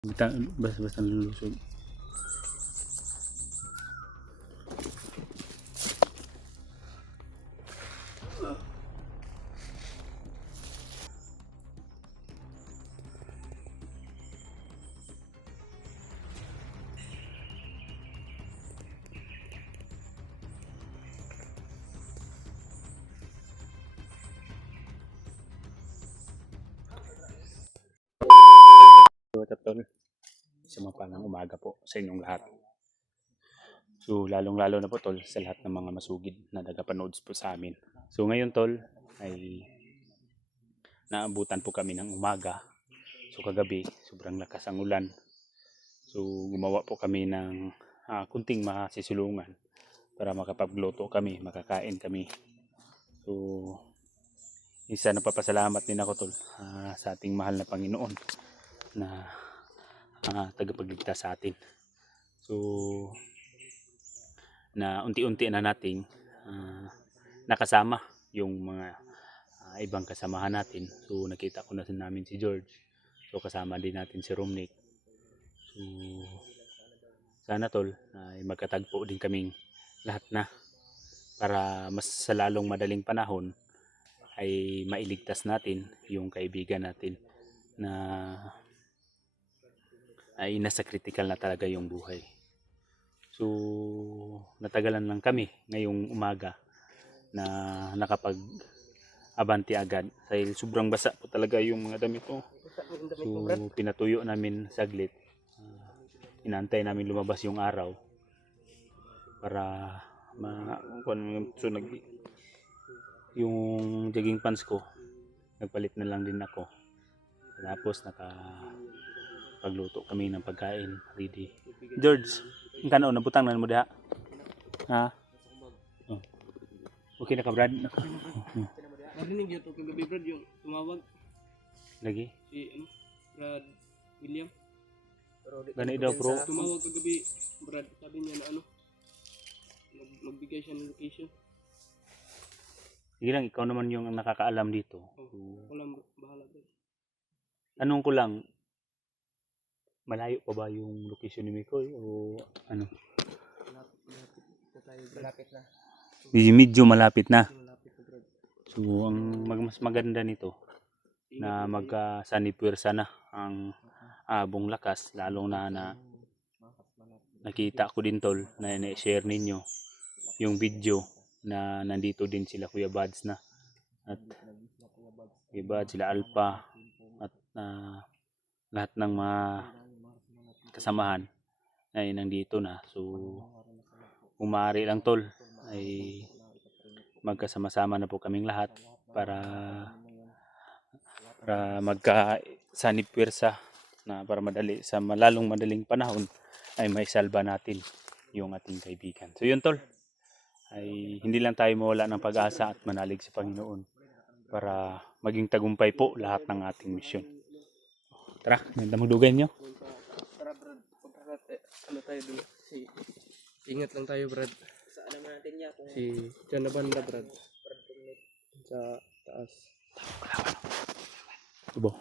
Basta nalulusog. What's up, tol? Sa mapalang umaga po sa inyong lahat. So, lalong-lalo na po, tol, sa lahat ng mga masugid na tagapanood po sa amin. So, ngayon, tol, ay naabutan po kami ng umaga. So, kagabi, sobrang lakas ang ulan. So, gumawa po kami ng kunting masisulungan para makapagluto kami, makakain kami. So, isa na papasalamat din ako, tol, sa ating mahal na Panginoon na tagapagligtas sa atin. So, na unti-unti na nating nakasama yung mga ibang kasamahan natin. So, nakita ko na namin si George. So, kasama din natin si Romnick. So, sana, tol, ay magkatagpo din kaming lahat na para mas sa lalong madaling panahon ay mailigtas natin yung kaibigan natin na ay nasa critical na talaga yung buhay. So, natagalan lang kami ngayong umaga na nakapag-abante agad dahil sobrang basa po talaga yung mga damit ko. So, pinatuyo namin saglit. Inaantay namin lumabas yung araw para yung jogging pants ko nagpalit na lang din ako. Tapos pagluto kami ng pagkain ready. George, ang kano nabutang na mo diha? Ha? Oh. Okay na ka, Brad? Narinig yun ito kagabi, Brad, yung tumawag Lagi? si Brad William. Gani daw, bro. Tumawag kagabi, Brad, sabi niya na magbigay siya ng location. Sige lang, ikaw naman yung nakakaalam dito. Walang bahala, Brad. Tanong ko lang, malayo pa ba yung location ni Mikoy o ano? Malapit na. Medyo malapit na. Malapit na, Brad. So, ang mas maganda nito na magsanipwersa na ang abong lakas, lalong na nakita ko din, tol, na na-share ninyo yung video na nandito din sila Kuya Bads na at Kuya Bads, sila Alpha at lahat ng mga kasamahan ay nandito na. So, kung maaari lang, tol, ay magkasama-sama na po kaming lahat para magkasanipwersa na para madali sa lalong madaling panahon ay may salba natin yung ating kaibigan. So yun, tol, ay hindi lang tayo mawala ng pag-asa at manalig sa Panginoon para maging tagumpay po lahat ng ating misyon. Tara, ganda magdugay nyo. Tara, Brad. Ano tayo dun? Ingat lang tayo, Brad. Saan naman natin niya? Si dyan na banda, Brad. Sa taas. Tubo.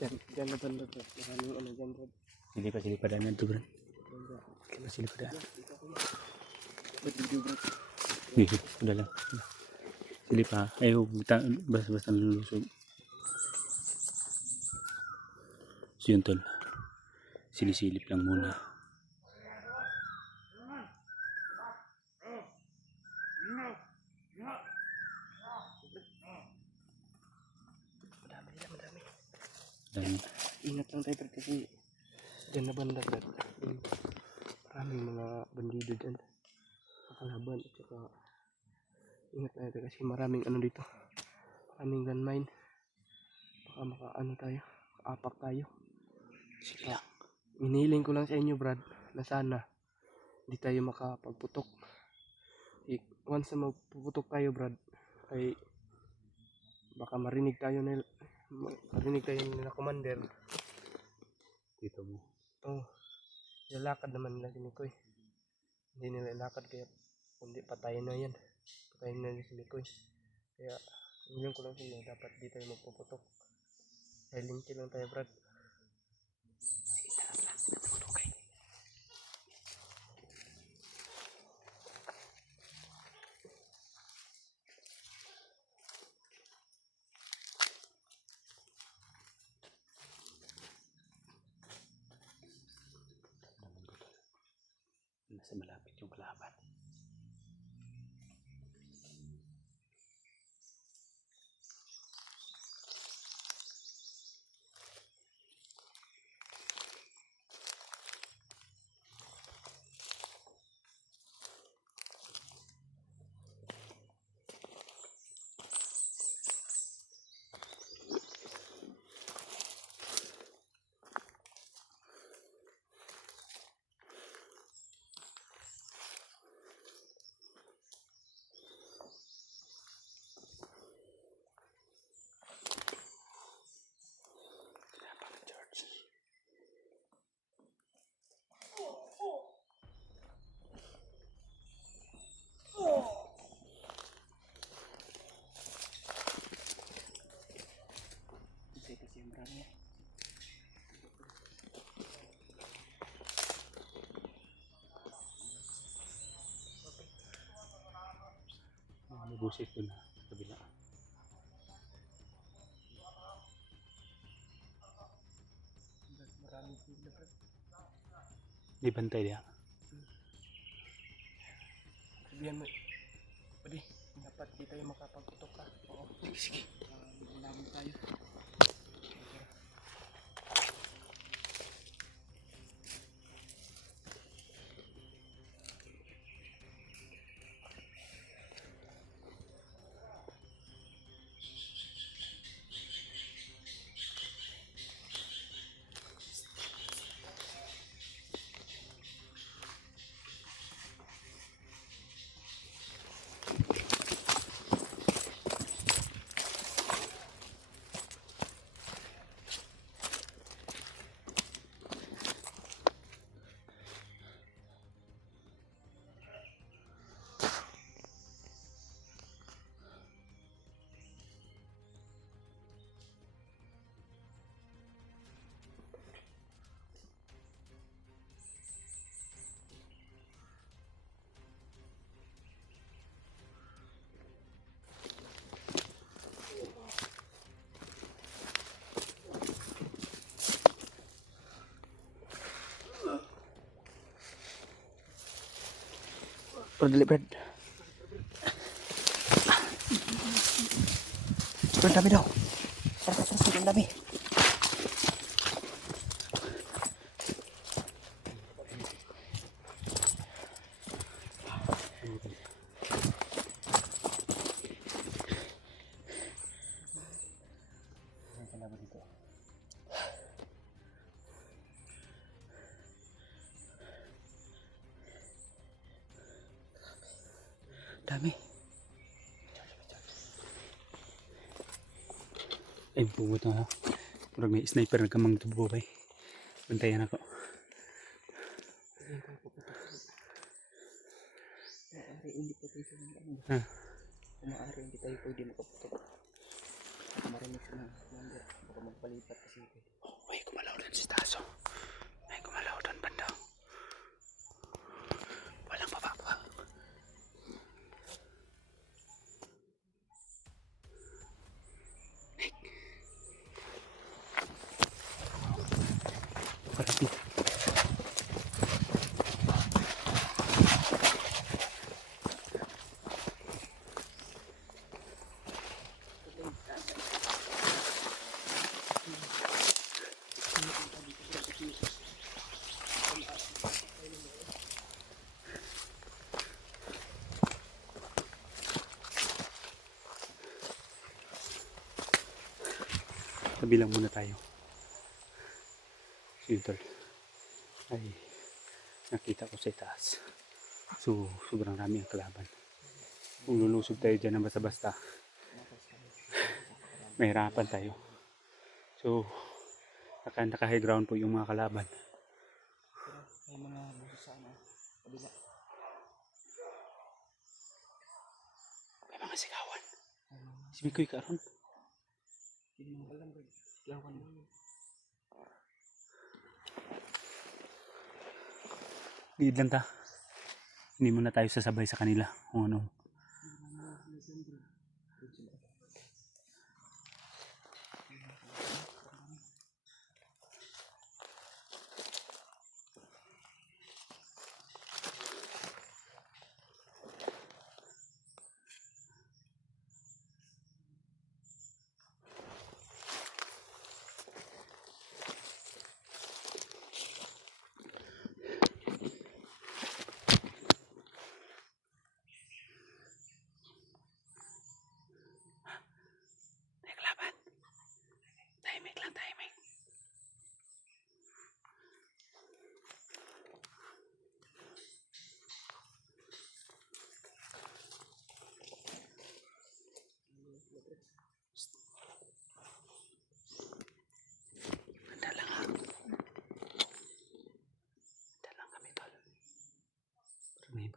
Dyan na banda, Brad. Maraming dyan, Brad. Silipad na ito, bro. Silipad na. Hindi, udah lang. Silip ha. Ayaw, basta nalulusog. So yun, tol. Silisilip lang muna. Madami. Ingat lang tayo, Brad, kasi dyan na banda, Brad. Maraming mga bandido dyan. Kakalaban at saka ingat na tayo kasi maraming dito. Maraming landmine. Baka tayo. Apak tayo. Sige lang. Inihiling ko lang sa inyo, Brad, na sana hindi tayo makapagputok. Once na magpuputok tayo, Brad, ay baka marinig tayo nila commander. Dito mo. Ilalakad naman nila si Mikoy. Hindi nila ilakad kaya kundi patayin na yan. Patayin na si Mikoy. Kaya inihiling ko lang sa inyo, dapat di tayo magpuputok. Silent lang tayo, Brad. Kasi malapit yung kalaban. George. Kasi yung marami. May busit doon sa kabila. Maraming sila, bro. Di bantay diya. Sabihan mo, pwede, dapat di tayo makapagputok ka. Oo. Sige. Laban tayo. Pero dali, Brad. Ang dami daw. Ang dami. Dami. Ay, pugot na. Purag may sniper nagkamang tububay. Bantayan ako. Maaari hindi pa tayo sa mga Ha? maaari hindi tayo pwede makaputok. Marinig sa mga commander. Baka magpalipat kasi ito. Uy, kumalaw doon si Taso. Ay, kumalaw doon banda. Walang bababa. Parati. Tabi lang muna tayo. Sintol. Ay, nakita ko sa itaas. So, sobrang rami ang kalaban. Kung lulusob tayo dyan na basta-basta, mahirapan tayo. So, naka-high ground po yung mga kalaban. May mga buso sa ano. Kabila. May mga sigawan. Si Mikoy karon. Hindi mo alam, bro. Lawan mo. Liid lang ta. Hindi muna tayo sasabay sa kanila. Kung ano.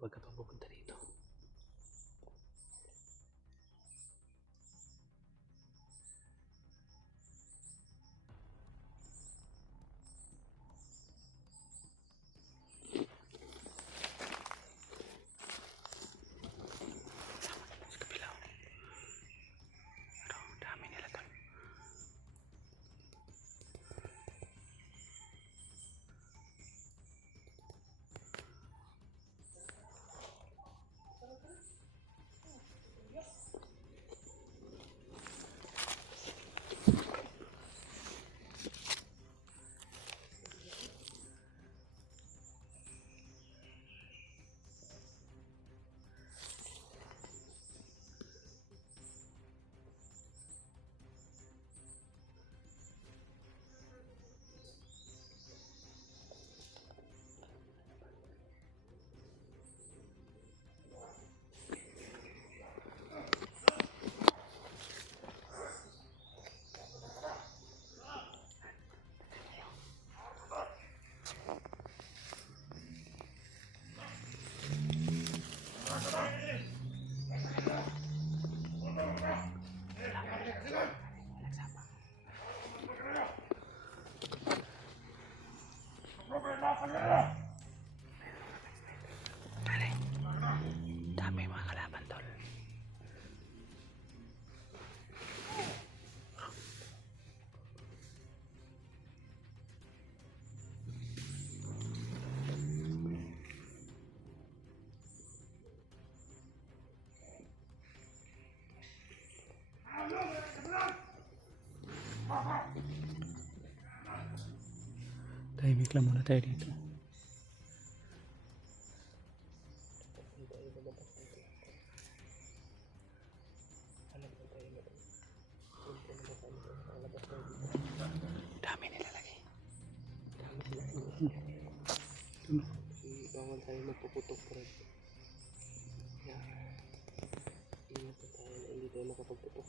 Huwag ka pang pupunta dito. Sa kabila. Pero dami nila doon. Dami mga kalaban tol. Tahimik lang muna tayo dito. Dami nila lagi. Bawal tayo magpuputok pa rin. Ingat na tayo na hindi tayo makapagputok.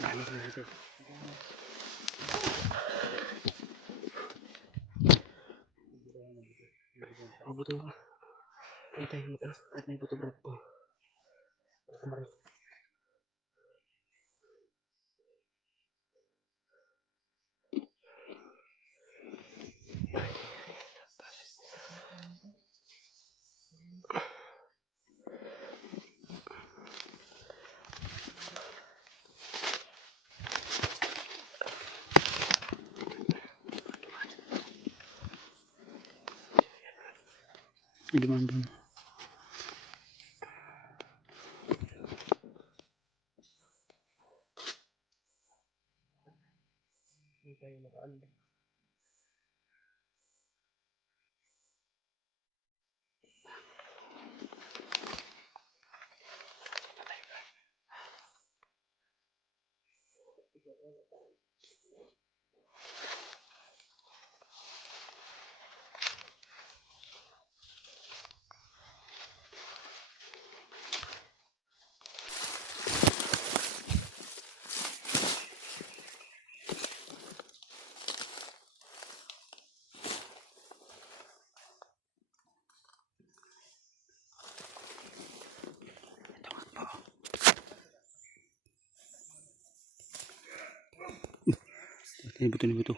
Dami na dito. Ang buto ba? Ay tayo mo. At may buto brad po. Kumarin. Hindi man doon. Hindi tayo makaanda. Ito nga po. Ini buto.